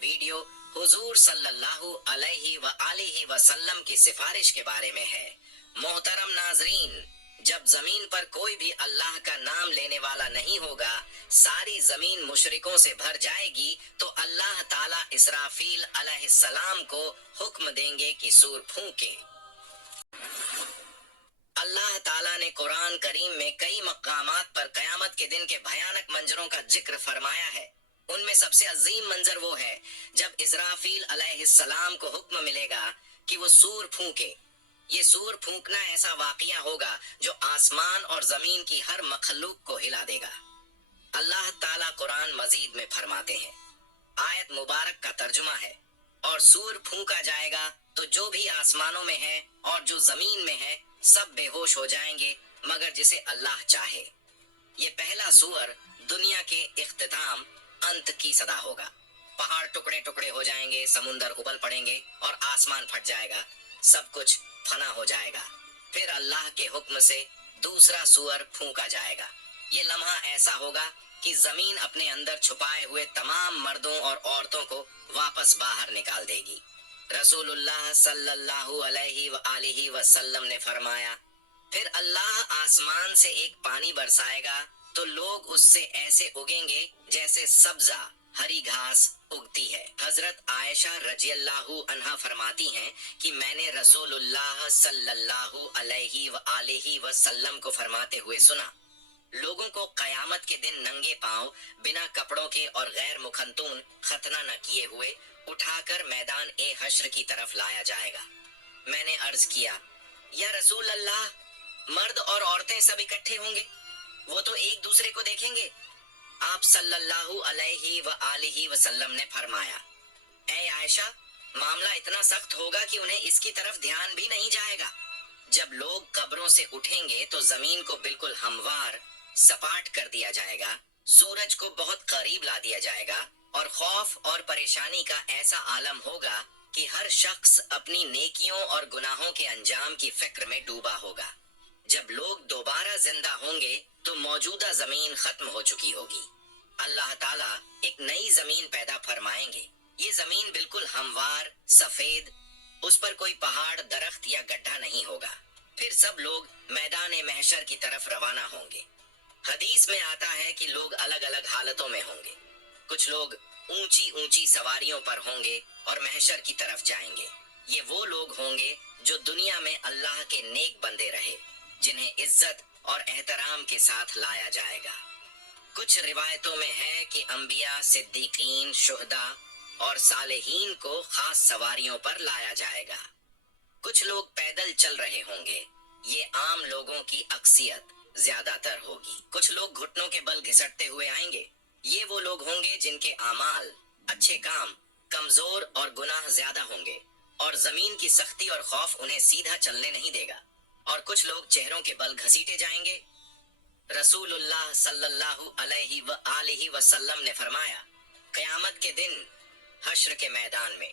Video حضور صلی اللہ علیہ وآلہ وسلم کی سفارش کے بارے میں ہے۔ محترم ناظرین، جب زمین پر کوئی بھی اللہ کا نام لینے والا نہیں ہوگا، ساری زمین مشرکوں سے بھر جائے گی، تو اللہ تعالیٰ اسرافیل علیہ السلام کو حکم دیں گے کہ سور پھونکے۔ اللہ تعالیٰ نے قرآن کریم میں کئی مقامات پر قیامت کے دن کے بھیانک منظروں کا ذکر فرمایا ہے۔ ان میں سب سے عظیم منظر وہ ہے جب اسرافیل علیہ السلام کو حکم ملے گا کہ وہ سور پھونکے۔ یہ سور پھونکنا ایسا واقعہ ہوگا جو آسمان اور زمین کی ہر مخلوق کو ہلا دے گا۔ اللہ تعالیٰ قرآن مزید میں فرماتے ہیں، آیت مبارک کا ترجمہ ہے، اور سور پھونکا جائے گا تو جو بھی آسمانوں میں ہے اور جو زمین میں ہے سب بے ہوش ہو جائیں گے مگر جسے اللہ چاہے۔ یہ پہلا سور دنیا کے اختتام انت کی صدا ہوگا۔ پہاڑ ٹکڑے ٹکڑے ہو جائیں گے، سمندر ابل پڑیں گے اور آسمان پھٹ جائے گا، سب کچھ فنا ہو جائے گا۔ پھر اللہ کے حکم سے دوسرا سور پھونکا جائے گا۔ یہ لمحہ ایسا ہوگا کہ زمین اپنے اندر چھپائے ہوئے تمام مردوں اور عورتوں کو واپس باہر نکال دے گی۔ رسول اللہ صلی اللہ علیہ وآلہ وسلم نے فرمایا، پھر اللہ آسمان سے ایک پانی برسائے گا تو لوگ اس سے ایسے اگیں گے جیسے سبزہ ہری گھاس اگتی ہے۔ حضرت عائشہ رضی اللہ عنہا فرماتی ہیں کہ میں نے رسول اللہ صلی اللہ علیہ وآلہ وسلم کو فرماتے ہوئے سنا، لوگوں کو قیامت کے دن ننگے پاؤں، بنا کپڑوں کے اور غیر مختون، ختنہ نہ کیے ہوئے اٹھا کر میدان حشر کی طرف لایا جائے گا۔ میں نے عرض کیا، یا رسول اللہ، مرد اور عورتیں سب اکٹھے ہوں گے؟ وہ تو ایک دوسرے کو دیکھیں گے۔ آپ صلی اللہ علیہ وآلہ وسلم نے فرمایا، اے عائشہ، معاملہ اتنا سخت ہوگا کہ انہیں اس کی طرف دھیان بھی نہیں جائے گا۔ جب لوگ قبروں سے اٹھیں گے تو زمین کو بالکل ہموار سپاٹ کر دیا جائے گا، سورج کو بہت قریب لا دیا جائے گا، اور خوف اور پریشانی کا ایسا عالم ہوگا کہ ہر شخص اپنی نیکیوں اور گناہوں کے انجام کی فکر میں ڈوبا ہوگا۔ جب لوگ دوبارہ زندہ ہوں گے تو موجودہ زمین ختم ہو چکی ہوگی۔ اللہ تعالیٰ ایک نئی زمین پیدا فرمائیں گے۔ یہ زمین بالکل ہموار، سفید، اس پر کوئی پہاڑ، درخت یا گڈھا نہیں ہوگا۔ پھر سب لوگ میدان محشر کی طرف روانہ ہوں گے۔ حدیث میں آتا ہے کہ لوگ الگ الگ حالتوں میں ہوں گے۔ کچھ لوگ اونچی اونچی سواریوں پر ہوں گے اور محشر کی طرف جائیں گے۔ یہ وہ لوگ ہوں گے جو دنیا میں اللہ کے نیک بندے رہے، جنہیں عزت اور احترام کے ساتھ لایا جائے گا۔ کچھ روایتوں میں ہے کہ انبیاء، صدیقین، شہداء اور صالحین کو خاص سواریوں پر لایا جائے گا۔ کچھ لوگ پیدل چل رہے ہوں گے، یہ عام لوگوں کی اکثریت زیادہ تر ہوگی۔ کچھ لوگ گھٹنوں کے بل گھسٹتے ہوئے آئیں گے، یہ وہ لوگ ہوں گے جن کے اعمال، اچھے کام کمزور اور گناہ زیادہ ہوں گے، اور زمین کی سختی اور خوف انہیں سیدھا چلنے نہیں دے گا۔ اور کچھ لوگ چہروں کے بل گھسیٹے جائیں گے۔ رسول اللہ صلی اللہ علیہ وآلہ وسلم نے فرمایا، قیامت کے دن حشر کے میدان میں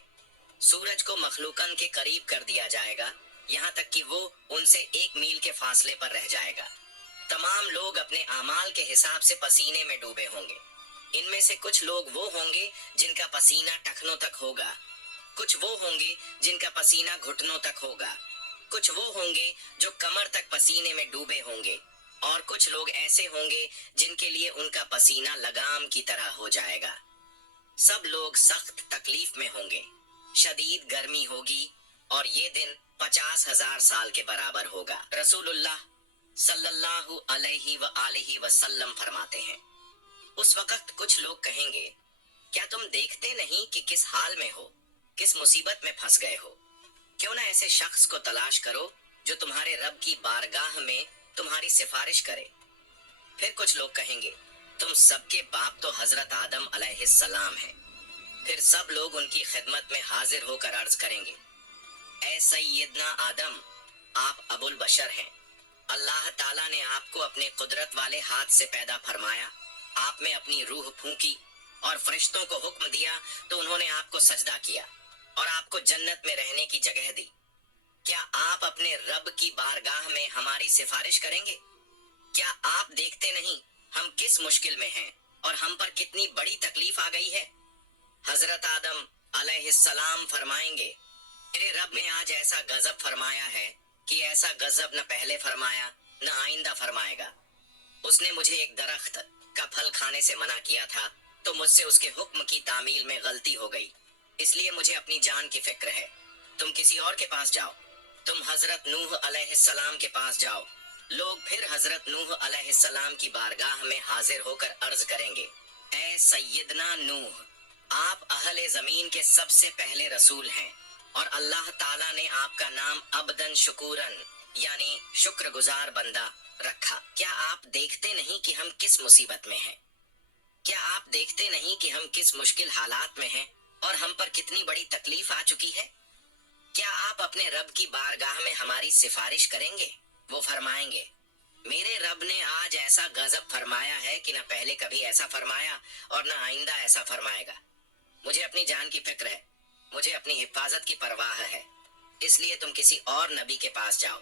سورج کو مخلوقاً کے قریب کر دیا جائے گا، یہاں تک کہ وہ ان سے 1 میل کے فاصلے پر رہ جائے گا۔ تمام لوگ اپنے اعمال کے حساب سے پسینے میں ڈوبے ہوں گے۔ ان میں سے کچھ لوگ وہ ہوں گے جن کا پسینہ ٹخنوں تک ہوگا، کچھ وہ ہوں گے جن کا پسینہ گھٹنوں تک ہوگا، کچھ وہ ہوں گے جو کمر تک پسینے میں ڈوبے ہوں گے، اور کچھ لوگ ایسے ہوں گے جن کے لیے ان کا پسینہ لگام کی طرح ہو جائے گا۔ سب لوگ سخت تکلیف میں ہوں گے، شدید گرمی ہوگی، اور یہ دن 50,000 سال کے برابر ہوگا۔ رسول اللہ صلی اللہ علیہ وآلہ وسلم فرماتے ہیں، اس وقت کچھ لوگ کہیں گے، کیا تم دیکھتے نہیں کہ کس حال میں ہو، کس مصیبت میں پھنس گئے ہو؟ کیوں نہ ایسے شخص کو تلاش کرو جو تمہارے رب کی بارگاہ میں تمہاری سفارش کرے۔ پھر کچھ لوگ کہیں گے، تم سب کے باپ تو حضرت آدم علیہ السلام ہیں۔ پھر سب لوگ ان کی خدمت میں حاضر ہو کر عرض کریں گے، اے سیدنا آدم، آپ ابو البشر ہیں۔ اللہ تعالیٰ نے آپ کو اپنے قدرت والے ہاتھ سے پیدا فرمایا، آپ میں اپنی روح پھونکی اور فرشتوں کو حکم دیا تو انہوں نے آپ کو سجدہ کیا اور آپ کو جنت میں رہنے کی جگہ دی۔ کیا آپ اپنے رب کی بارگاہ میں ہماری سفارش کریں گے؟ کیا آپ دیکھتے نہیں ہم کس مشکل میں ہیں اور ہم پر کتنی بڑی تکلیف آ گئی ہے؟ حضرت آدم علیہ السلام فرمائیں گے، میرے رب نے آج ایسا غضب فرمایا ہے کہ ایسا غضب نہ پہلے فرمایا نہ آئندہ فرمائے گا۔ اس نے مجھے ایک درخت کا پھل کھانے سے منع کیا تھا تو مجھ سے اس کے حکم کی تعمیل میں غلطی ہو گئی، اس لیے مجھے اپنی جان کی فکر ہے۔ تم کسی اور کے پاس جاؤ، تم حضرت نوح علیہ السلام کے پاس جاؤ۔ لوگ پھر حضرت نوح علیہ السلام کی بارگاہ میں حاضر ہو کر عرض کریں گے، اے سیدنا نوح، آپ اہل زمین کے سب سے پہلے رسول ہیں اور اللہ تعالیٰ نے آپ کا نام عبدن شکورن یعنی شکر گزار بندہ رکھا۔ کیا آپ دیکھتے نہیں کہ ہم کس مصیبت میں ہیں؟ کیا آپ دیکھتے نہیں کہ ہم کس مشکل حالات میں ہیں اور ہم پر کتنی بڑی تکلیف آ چکی ہے؟ کیا آپ اپنے رب کی بارگاہ میں ہماری سفارش کریں گے؟ وہ فرمائیں گے، میرے رب نے آج ایسا غضب فرمایا ہے کہ نہ پہلے کبھی ایسا فرمایا اور نہ آئندہ ایسا فرمائے گا۔ مجھے اپنی جان کی فکر ہے، مجھے اپنی حفاظت کی پرواہ ہے، اس لیے تم کسی اور نبی کے پاس جاؤ۔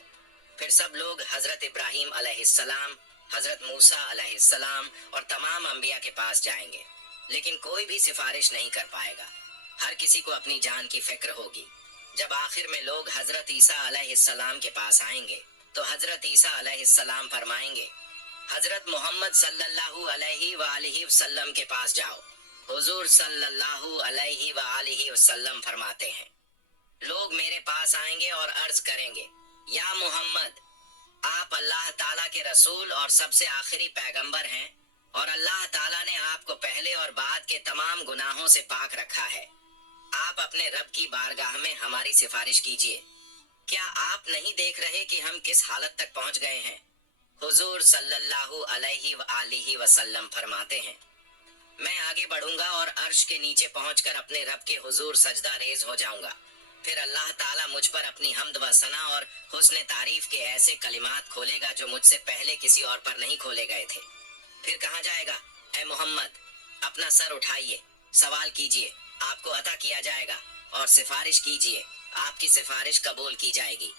پھر سب لوگ حضرت ابراہیم علیہ السلام، حضرت موسیٰ علیہ السلام اور تمام انبیاء کے پاس جائیں گے، لیکن کوئی بھی سفارش نہیں کر پائے گا۔ ہر کسی کو اپنی جان کی فکر ہوگی۔ جب آخر میں لوگ حضرت عیسیٰ علیہ السلام کے پاس آئیں گے تو حضرت عیسیٰ علیہ السلام فرمائیں گے، حضرت محمد صلی اللہ علیہ وآلہ وسلم کے پاس جاؤ۔ حضور صلی اللہ علیہ وآلہ وسلم فرماتے ہیں، لوگ میرے پاس آئیں گے اور عرض کریں گے، یا محمد، آپ اللہ تعالیٰ کے رسول اور سب سے آخری پیغمبر ہیں اور اللہ تعالیٰ نے آپ کو پہلے اور بعد کے تمام گناہوں سے پاک رکھا ہے۔ آپ اپنے رب کی بارگاہ میں ہماری سفارش کیجیے۔ کیا آپ نہیں دیکھ رہے کہ ہم کس حالت تک پہنچ گئے ہیں؟ حضور صلی اللہ علیہ وآلہ وسلم فرماتے ہیں، میں آگے بڑھوں گا اور عرش کے نیچے پہنچ کر اپنے رب کے حضور سجدہ ریز ہو جاؤں گا۔ پھر اللہ تعالیٰ مجھ پر اپنی حمد و ثنا اور حسن تعریف کے ایسے کلمات کھولے گا جو مجھ سے پہلے کسی اور پر نہیں کھولے گئے تھے۔ پھر کہا جائے گا، اے محمد، اپنا سر اٹھائیے، سوال کیجیے، آپ کو عطا کیا جائے گا، اور سفارش کیجیے، آپ کی سفارش قبول کی جائے گی۔